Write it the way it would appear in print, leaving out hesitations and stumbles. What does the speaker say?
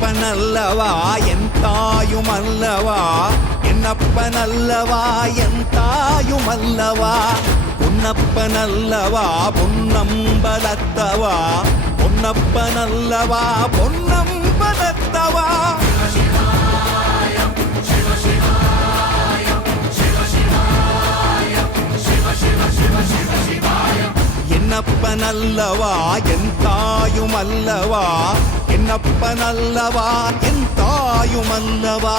என்னப்பனல்லவா என் தாயுமல்லவா, என்னப்பனல்லவா என் தாயுமல்லவா, பொன்னப்பனல்லவா பொன்னம்பலத்தவா, பொன்னப்பனல்லவா பொன்னம்பலத்தவா. என்னப்பனல்லவா என் தாயுமல்லவா, என்னப்பனல்லவா என் தாயுமல்லவா.